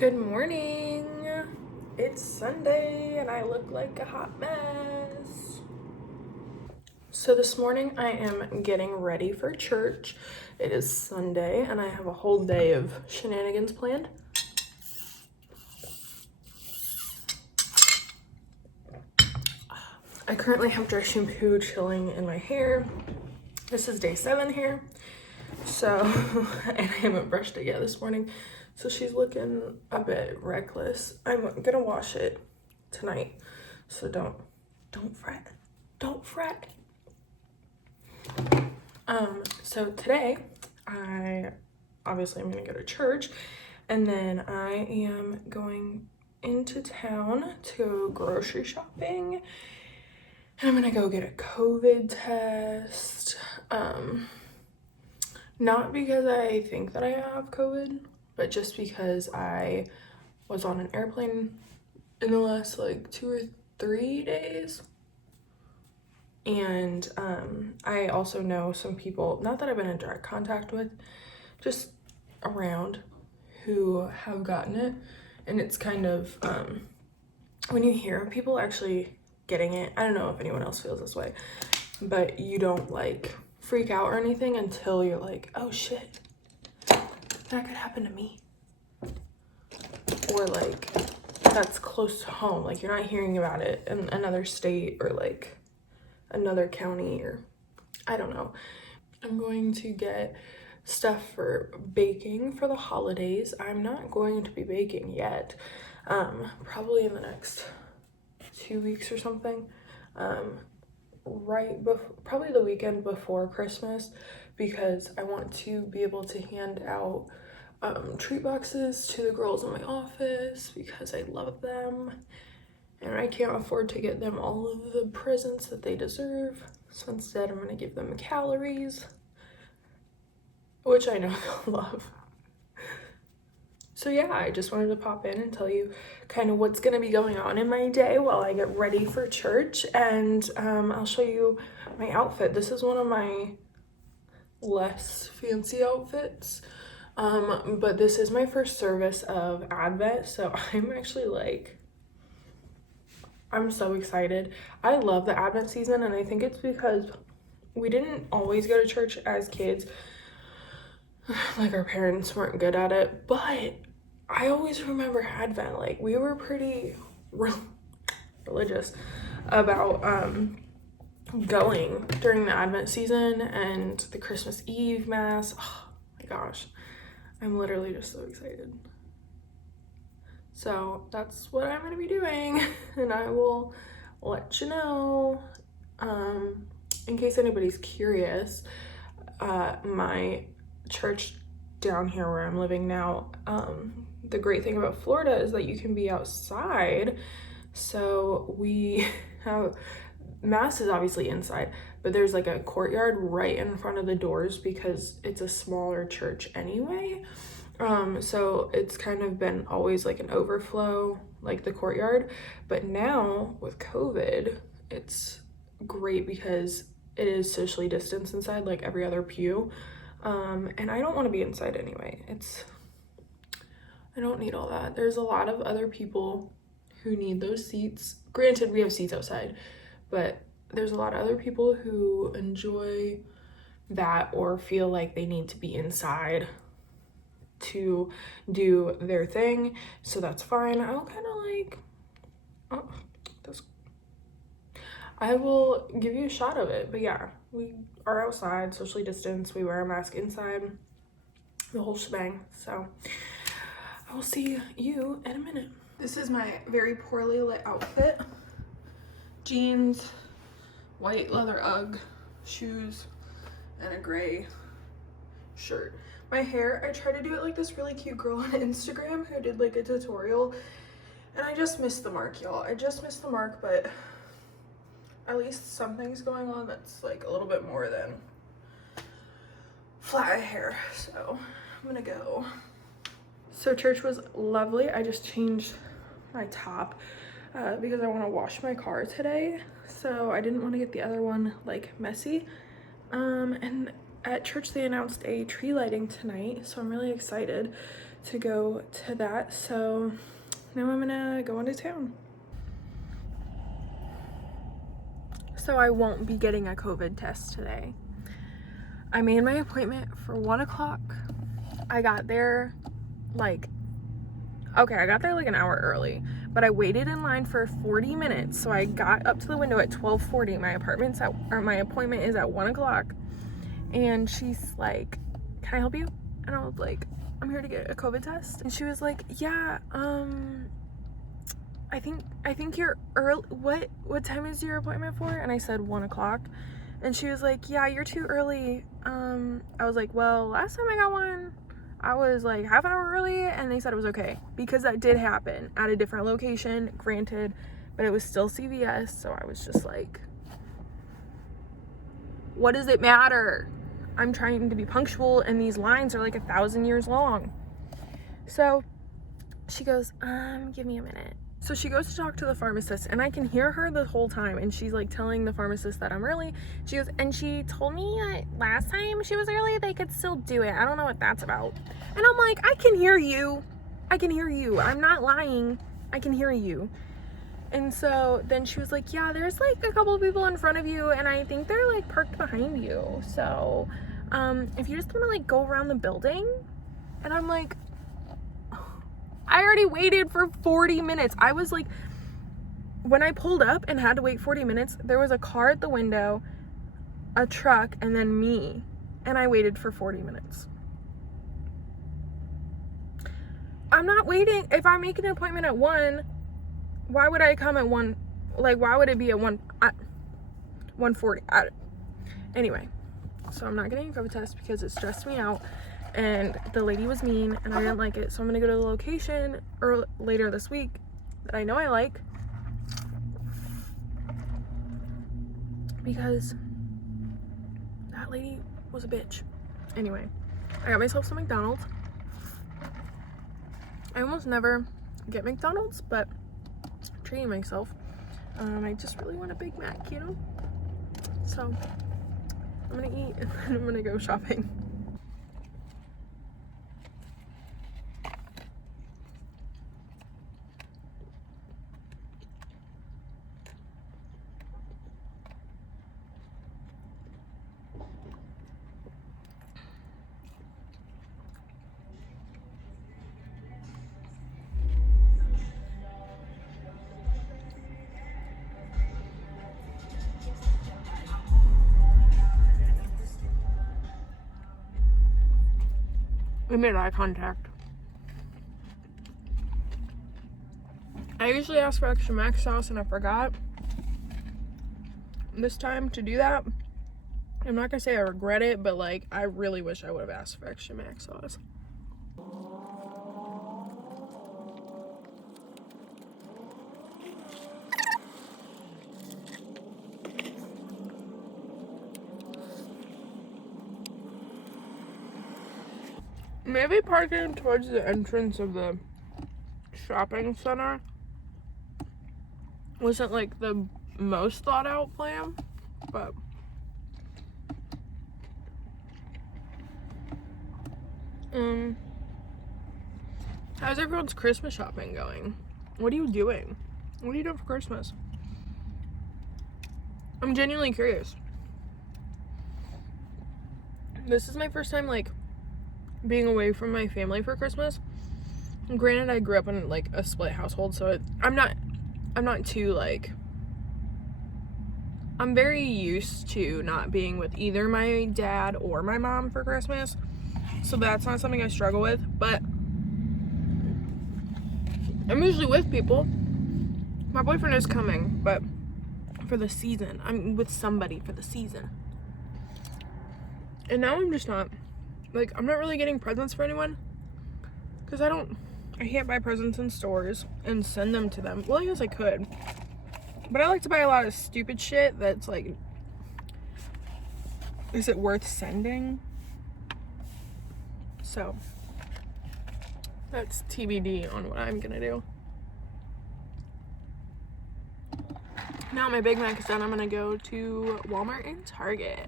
Good morning. It's Sunday and I look like a hot mess. So this morning I am getting ready for church. It is Sunday and I have a whole day of shenanigans planned. I currently have dry shampoo chilling in my hair. This is day 7 here. So, and I haven't brushed it yet this morning. So she's looking a bit reckless. I'm gonna wash it tonight. So don't fret. Don't fret. So today I obviously I'm gonna go to church and then I am going into town to go grocery shopping. And I'm gonna go get a COVID test. Not because I think that I have COVID, but just because I was on an airplane in the last like 2 or 3 days. And I also know some people, not that I've been in direct contact with, just around, who have gotten it. And it's kind of, when you hear people actually getting it, I don't know if anyone else feels this way, but you don't like freak out or anything until you're like, oh shit, that could happen to me. Or like, that's close to home. Like you're not hearing about it in another state or like another county or I don't know. I'm going to get stuff for baking for the holidays. I'm not going to be baking yet. Probably in the next 2 weeks or something. Right before, probably the weekend before Christmas, because I want to be able to hand out treat boxes to the girls in my office because I love them and I can't afford to get them all of the presents that they deserve. So instead I'm gonna give them calories, which I know they'll love. So yeah, I just wanted to pop in and tell you kind of what's gonna be going on in my day while I get ready for church, and I'll show you my outfit. This is one of my less fancy outfits, but this is my first service of Advent, so I'm actually like, I'm so excited. I love the Advent season, and I think it's because we didn't always go to church as kids. Like our parents weren't good at it, but I always remember Advent. Like we were pretty religious about going during the Advent season and the Christmas Eve mass. Oh my gosh, I'm literally just so excited. So that's what I'm gonna be doing, and I will let you know. In case anybody's curious, my church down here where I'm living now, the great thing about Florida is that you can be outside. So we have mass is obviously inside, but there's like a courtyard right in front of the doors because it's a smaller church anyway. So it's kind of been always like an overflow, like the courtyard. But now with COVID, it's great because it is socially distanced inside, like every other pew. And I don't want to be inside anyway. I don't need all that. There's a lot of other people who need those seats. Granted, we have seats outside, but there's a lot of other people who enjoy that or feel like they need to be inside to do their thing. So that's fine. I'll kind of like, oh, I will give you a shot of it. But yeah, we are outside, socially distanced. We wear a mask inside, the whole shebang. So I will see you in a minute. This is my very poorly lit outfit. Jeans, white leather Ugg shoes, and a gray shirt. My hair, I tried to do it like this really cute girl on Instagram who did like a tutorial, and I just missed the mark, y'all. I just missed the mark, but at least something's going on that's like a little bit more than flat hair. So I'm gonna go. So church was lovely. I just changed my top because I want to wash my car today, so I didn't want to get the other one like messy. And at church they announced a tree lighting tonight, so I'm really excited to go to that. So now I'm gonna go into town. So I won't be getting a COVID test today. I made my appointment for 1 o'clock. I got there like an hour early, but I waited in line for 40 minutes. So I got up to the window at 12:40. My appointment is at 1 o'clock. And she's like, "Can I help you?" And I was like, "I'm here to get a COVID test." And she was like, "Yeah, I think you're early. What time is your appointment for?" And I said 1 o'clock. And she was like, "Yeah, you're too early." I was like, "Well, last time I got one, I was like half an hour early," and they said it was okay, because that did happen at a different location, granted, but it was still CVS. So I was just like, what does it matter? I'm trying to be punctual, and these lines are like 1,000 years long. So she goes, "Give me a minute." So she goes to talk to the pharmacist, and I can hear her the whole time, and she's like telling the pharmacist that I'm early. She goes, "And she told me that last time she was early, they could still do it. I don't know what that's about." And I'm like, I can hear you. I'm not lying. I can hear you. And so then she was like, "Yeah, there's like a couple of people in front of you, and I think they're like parked behind you. So if you just want to like go around the building." And I'm like, I already waited for 40 minutes. I was like, when I pulled up and had to wait 40 minutes, there was a car at the window, a truck, and then me. And I waited for 40 minutes. I'm not waiting. If I'm making an appointment at 1, why would I come at 1? Like, why would it be at 1:40? Anyway, so I'm not getting a COVID test because it stressed me out. And the lady was mean, and I didn't like it. So I'm gonna go to the location later this week that I know I like, because that lady was a bitch. Anyway, I got myself some McDonald's. I almost never get McDonald's, but I'm treating myself. I just really want a Big Mac, you know? So I'm gonna eat, and then I'm gonna go shopping. We made eye contact. I usually ask for extra mac sauce, and I forgot this time to do that. I'm not gonna say I regret it, but like, I really wish I would have asked for extra mac sauce. Maybe parking towards the entrance of the shopping center wasn't like the most thought out plan, but how's everyone's Christmas shopping going? What are you doing? What are you doing for Christmas? I'm genuinely curious. This is my first time like being away from my family for Christmas. And granted, I grew up in like a split household, so I'm not too like, I'm very used to not being with either my dad or my mom for Christmas, so that's not something I struggle with. But I'm usually with people. My boyfriend is coming, but for the season, I'm with somebody for the season. And now I'm just not, like, I'm not really getting presents for anyone, because I can't buy presents in stores and send them to them. Well, I guess I could, but I like to buy a lot of stupid shit that's like, is it worth sending? So that's TBD on what I'm gonna do. Now my Big Mac is done, I'm gonna go to Walmart and Target.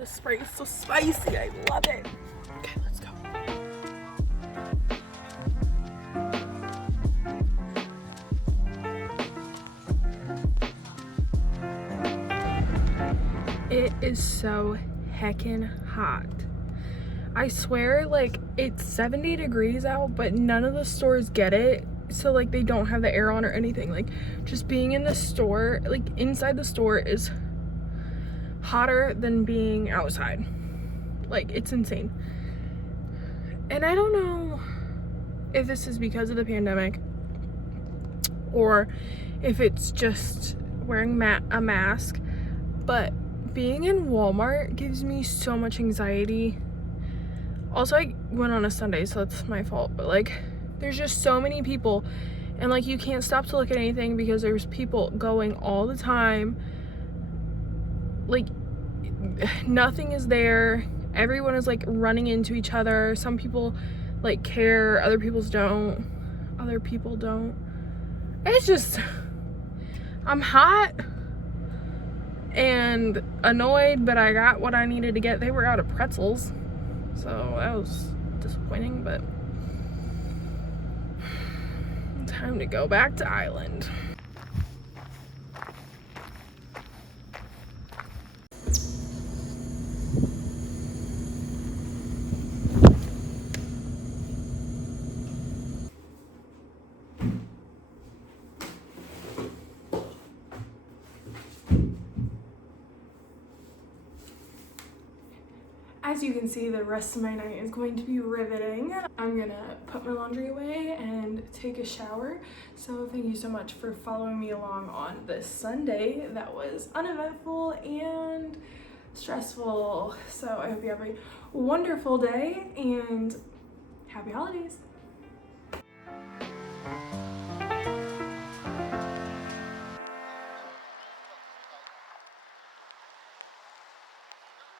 The spray is so spicy. I love it. Okay, let's go. It is so heckin' hot. I swear, like, it's 70 degrees out, but none of the stores get it. So, like, they don't have the air on or anything. Like, just being in the store, like, inside the store is hotter than being outside. Like, it's insane. And I don't know if this is because of the pandemic or if it's just wearing a mask, but being in Walmart gives me so much anxiety. Also, I went on a Sunday, so that's my fault, but like, there's just so many people, and like, you can't stop to look at anything because there's people going all the time. Like, nothing is there. Everyone is like running into each other. Some people like care, other people don't. It's just, I'm hot and annoyed, but I got what I needed to get. They were out of pretzels, so that was disappointing, but time to go back to Island. As you can see, the rest of my night is going to be riveting. I'm gonna put my laundry away and take a shower. So thank you so much for following me along on this Sunday that was uneventful and stressful. So I hope you have a wonderful day and happy holidays.